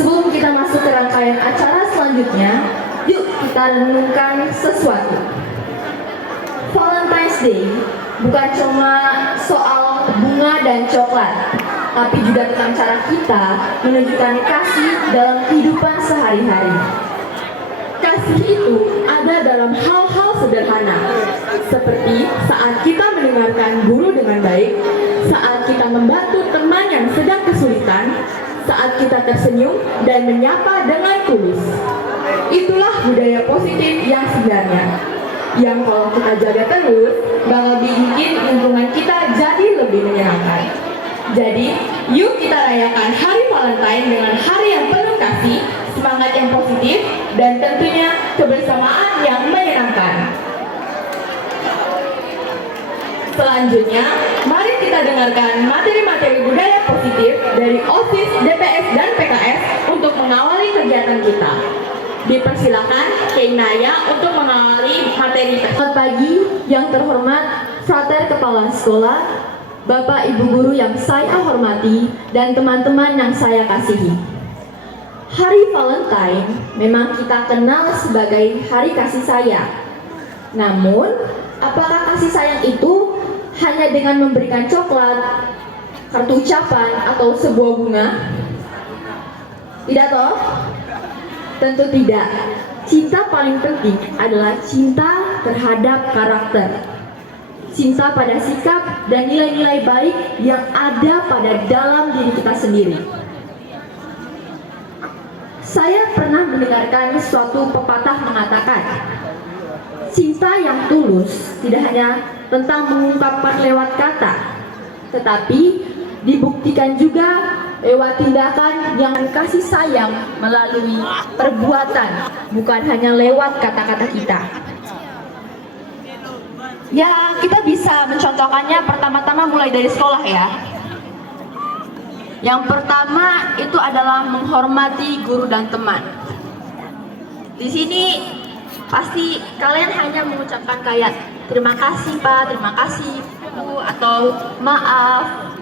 Sebelum kita masuk ke rangkaian acara selanjutnya, yuk kita renungkan sesuatu. Valentine's Day bukan cuma soal bunga dan coklat, tapi juga tentang cara kita menunjukkan kasih dalam kehidupan sehari-hari. Kasih itu ada dalam hal-hal sederhana, seperti saat kita mendengarkan guru dengan baik, saat kita membantu teman yang sedang kesulitan, saat kita tersenyum dan menyapa dengan tulus. Itulah budaya positif yang sebenarnya, yang kalau kita jaga terus, bakal bikin lingkungan kita jadi lebih menyenangkan. Jadi, yuk kita rayakan Hari Valentine dengan hari yang penuh kasih, semangat yang positif, dan tentunya kebersamaan yang menyenangkan. Selanjutnya, mari kita dengarkan materi-materi budaya positif dari OSIS, DPS, dan PKS untuk mengawali kegiatan kita. Dipersilakan Keinaya untuk mengawali materi. Selamat pagi yang terhormat Frater Kepala Sekolah, Bapak Ibu Guru yang saya hormati, dan teman-teman yang saya kasihi. Hari Valentine memang kita kenal sebagai hari kasih sayang. Namun, apakah kasih sayang itu hanya dengan memberikan coklat, kartu ucapan, atau sebuah bunga? Tidak toh? Tentu tidak. Cinta paling penting adalah cinta terhadap karakter. Cinta pada sikap dan nilai-nilai baik yang ada pada dalam diri kita sendiri. Saya pernah mendengarkan suatu pepatah mengatakan, cinta yang tulus tidak hanya tentang mengungkapkan lewat kata, tetapi dibuktikan juga lewat tindakan yang kasih sayang melalui perbuatan, bukan hanya lewat kata-kata kita. Ya, kita bisa mencontohkannya pertama-tama mulai dari sekolah ya. Yang pertama itu adalah menghormati guru dan teman. Di sini pasti kalian hanya mengucapkan kayak terima kasih Pak, terima kasih Bu, atau maaf.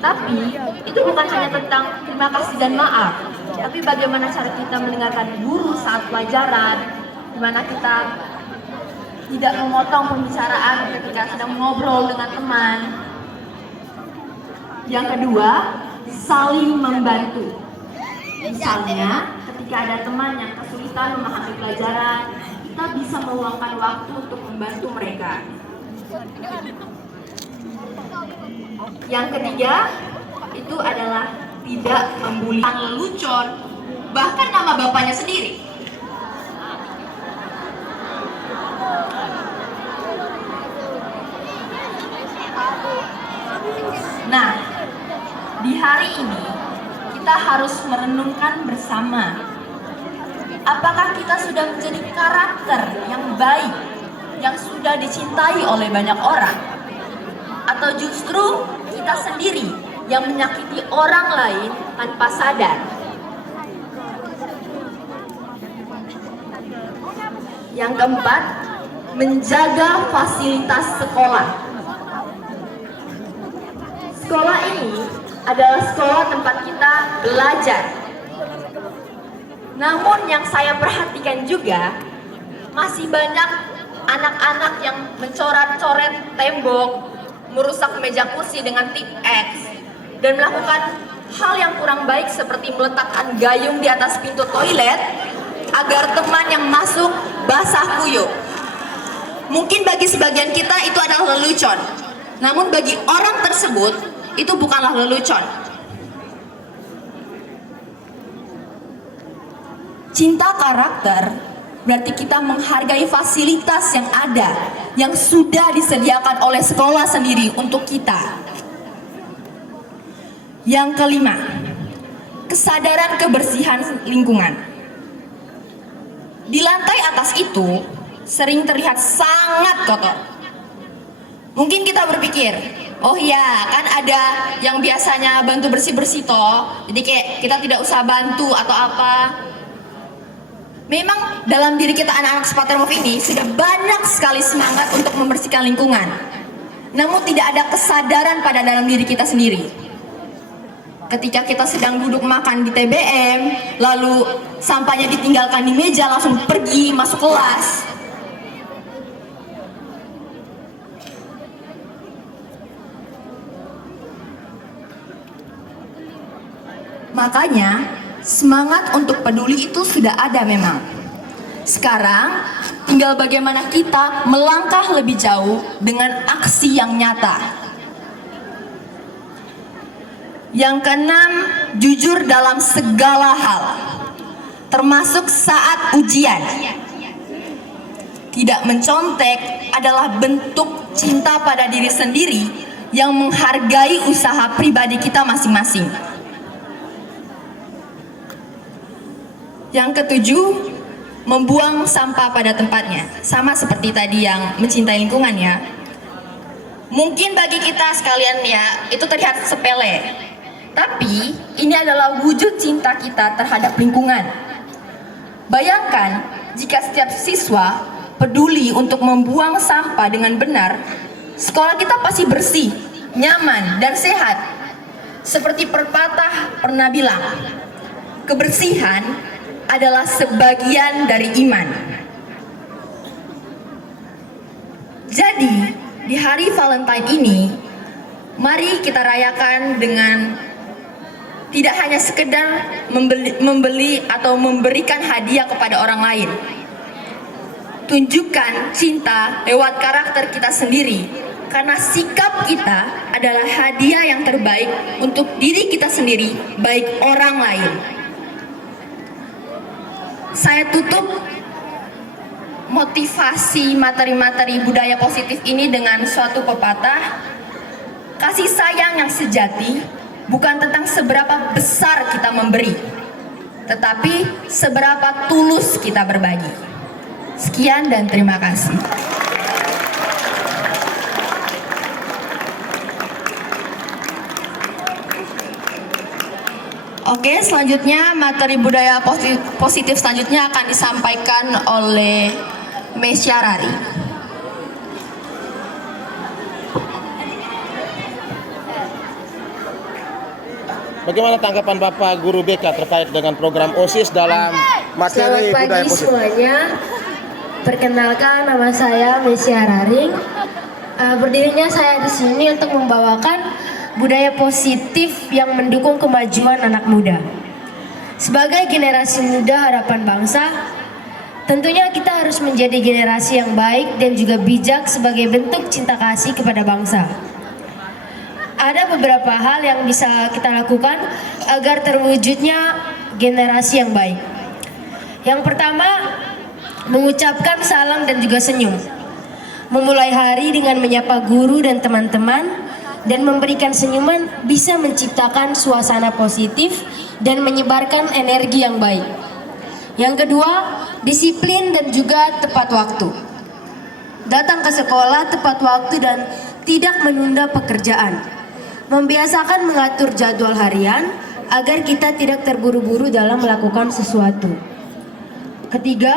Tapi itu bukan hanya tentang terima kasih dan maaf, tapi bagaimana cara kita mendengarkan guru saat pelajaran, dimana kita tidak memotong pembicaraan ketika sedang ngobrol dengan teman. Yang kedua, saling membantu. Misalnya, ketika ada teman yang kesulitan memahami pelajaran, kita bisa meluangkan waktu untuk membantu mereka. Yang ketiga, itu adalah tidak membuli lelucon, bahkan nama bapaknya sendiri. Nah, di hari ini kita harus merenungkan bersama, apakah kita sudah menjadi karakter yang baik, yang sudah dicintai oleh banyak orang, atau justru kita sendiri yang menyakiti orang lain tanpa sadar. Yang keempat, menjaga fasilitas sekolah. Sekolah ini adalah sekolah tempat kita belajar. Namun yang saya perhatikan juga, masih banyak anak-anak yang mencoret-coret tembok, merusak meja kursi dengan tip X, dan melakukan hal yang kurang baik seperti meletakkan gayung di atas pintu toilet agar teman yang masuk basah kuyup. Mungkin bagi sebagian kita itu adalah lelucon, namun bagi orang tersebut itu bukanlah lelucon. Cinta karakter berarti kita menghargai fasilitas yang ada, yang sudah disediakan oleh sekolah sendiri untuk kita. Yang kelima, kesadaran kebersihan lingkungan. Di lantai atas itu sering terlihat sangat kotor. Mungkin kita berpikir, oh ya, kan ada yang biasanya bantu bersih-bersih toh, jadi kayak kita tidak usah bantu atau apa. Memang dalam diri kita anak-anak Spater Move ini sudah banyak sekali semangat untuk membersihkan lingkungan. Namun tidak ada kesadaran pada dalam diri kita sendiri. ketika kita sedang duduk makan di TBM, lalu sampahnya ditinggalkan di meja langsung pergi masuk kelas. Makanya semangat untuk peduli itu sudah ada memang. Sekarang tinggal bagaimana kita melangkah lebih jauh dengan aksi yang nyata. Yang keenam, jujur dalam segala hal, termasuk saat ujian. Tidak mencontek adalah bentuk cinta pada diri sendiri yang menghargai usaha pribadi kita masing-masing. Yang ketujuh, membuang sampah pada tempatnya. Sama seperti tadi yang mencintai lingkungan ya. Mungkin bagi kita sekalian ya, itu terlihat sepele. Tapi ini adalah wujud cinta kita terhadap lingkungan. Bayangkan jika setiap siswa peduli untuk membuang sampah dengan benar, sekolah kita pasti bersih, nyaman, dan sehat. Seperti pepatah pernah bilang, kebersihan adalah sebagian dari iman. Jadi, di hari Valentine ini, mari kita rayakan dengan tidak hanya sekedar membeli atau memberikan hadiah kepada orang lain. Tunjukkan cinta lewat karakter kita sendiri, karena sikap kita adalah hadiah yang terbaik untuk diri kita sendiri, baik orang lain. Saya tutup motivasi materi-materi budaya positif ini dengan suatu pepatah, kasih sayang yang sejati bukan tentang seberapa besar kita memberi, tetapi seberapa tulus kita berbagi. Sekian dan terima kasih. Oke, selanjutnya materi budaya positif selanjutnya akan disampaikan oleh Mesya Rari. Bagaimana tanggapan Bapak Guru BK terkait dengan program OSIS dalam materi budaya Selamat pagi positif? semuanya. Perkenalkan, nama saya Mesya Raring. Berdirinya saya di sini untuk membawakan budaya positif yang mendukung kemajuan anak muda. Sebagai generasi muda harapan bangsa, tentunya kita harus menjadi generasi yang baik dan juga bijak sebagai bentuk cinta kasih kepada bangsa. Ada beberapa hal yang bisa kita lakukan agar terwujudnya generasi yang baik. Yang pertama, mengucapkan salam dan juga senyum. Memulai hari dengan menyapa guru dan teman-teman dan memberikan senyuman bisa menciptakan suasana positif dan menyebarkan energi yang baik. Yang kedua, disiplin dan juga tepat waktu. Datang ke sekolah tepat waktu dan tidak menunda pekerjaan. Membiasakan mengatur jadwal harian agar kita tidak terburu-buru dalam melakukan sesuatu. Ketiga,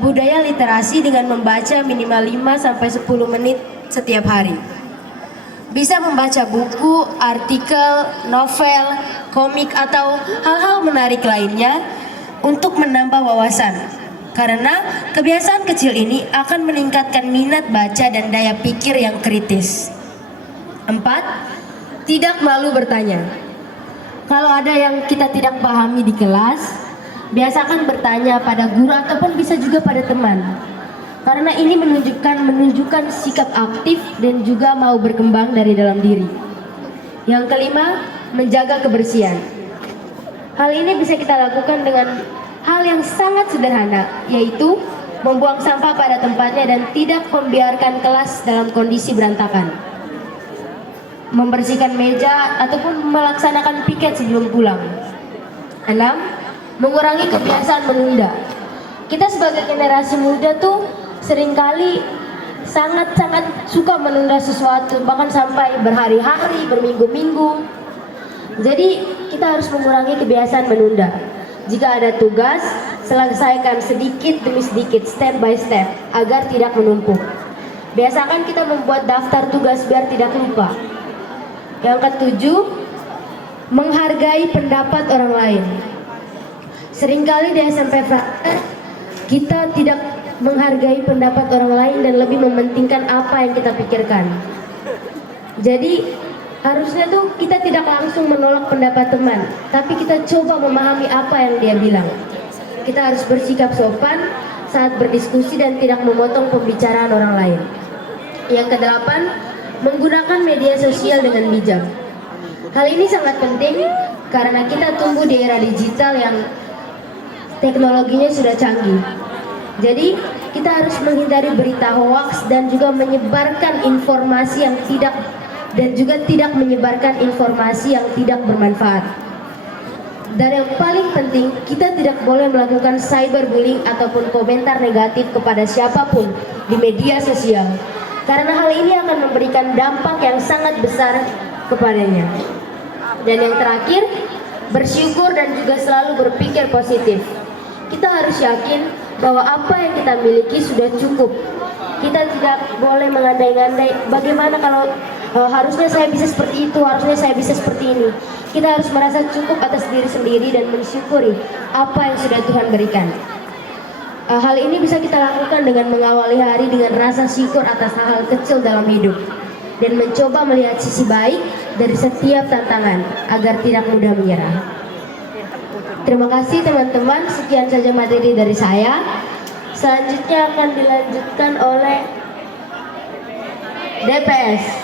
budaya literasi dengan membaca minimal 5-10 menit setiap hari. Bisa membaca buku, artikel, novel, komik, atau hal-hal menarik lainnya untuk menambah wawasan. Karena kebiasaan kecil ini akan meningkatkan minat baca dan daya pikir yang kritis. 4. Tidak malu bertanya. Kalau ada yang kita tidak pahami di kelas, biasakan bertanya pada guru ataupun bisa juga pada teman. Karena ini menunjukkan sikap aktif dan juga mau berkembang dari dalam diri. Yang kelima, menjaga kebersihan. Hal ini bisa kita lakukan dengan hal yang sangat sederhana, yaitu membuang sampah pada tempatnya dan tidak membiarkan kelas dalam kondisi berantakan. Membersihkan meja ataupun melaksanakan piket sebelum pulang. 6. Mengurangi kebiasaan menunda. Kita sebagai generasi muda tuh seringkali sangat-sangat suka menunda sesuatu, bahkan sampai berhari-hari, berminggu-minggu. Jadi kita harus mengurangi kebiasaan menunda. Jika ada tugas, selesaikan sedikit demi sedikit, step by step, agar tidak menumpuk. Biasakan kita membuat daftar tugas biar tidak lupa. Yang ketujuh, menghargai pendapat orang lain. Seringkali di SMP Praktek kita tidak menghargai pendapat orang lain dan lebih mementingkan apa yang kita pikirkan. Jadi harusnya tuh kita tidak langsung menolak pendapat teman, tapi kita coba memahami apa yang dia bilang. Kita harus bersikap sopan saat berdiskusi dan tidak memotong pembicaraan orang lain. Yang kedelapan, menggunakan media sosial dengan bijak. Hal ini sangat penting karena kita tumbuh di era digital yang teknologinya sudah canggih. Jadi kita harus menghindari berita hoaks dan juga menyebarkan informasi yang tidak menyebarkan informasi yang tidak bermanfaat. Dan yang paling penting, kita tidak boleh melakukan cyberbullying ataupun komentar negatif kepada siapapun di media sosial, karena hal ini akan memberikan dampak yang sangat besar kepadanya. Dan yang terakhir, bersyukur dan juga selalu berpikir positif. Kita harus yakin bahwa apa yang kita miliki sudah cukup. Kita tidak boleh mengandai-andai bagaimana kalau harusnya saya bisa seperti itu, harusnya saya bisa seperti ini. Kita harus merasa cukup atas diri sendiri dan mensyukuri apa yang sudah Tuhan berikan. Hal ini bisa kita lakukan dengan mengawali hari dengan rasa syukur atas hal-hal kecil dalam hidup dan mencoba melihat sisi baik dari setiap tantangan agar tidak mudah menyerah. Terima kasih teman-teman, sekian saja materi dari saya. Selanjutnya akan dilanjutkan oleh DPS.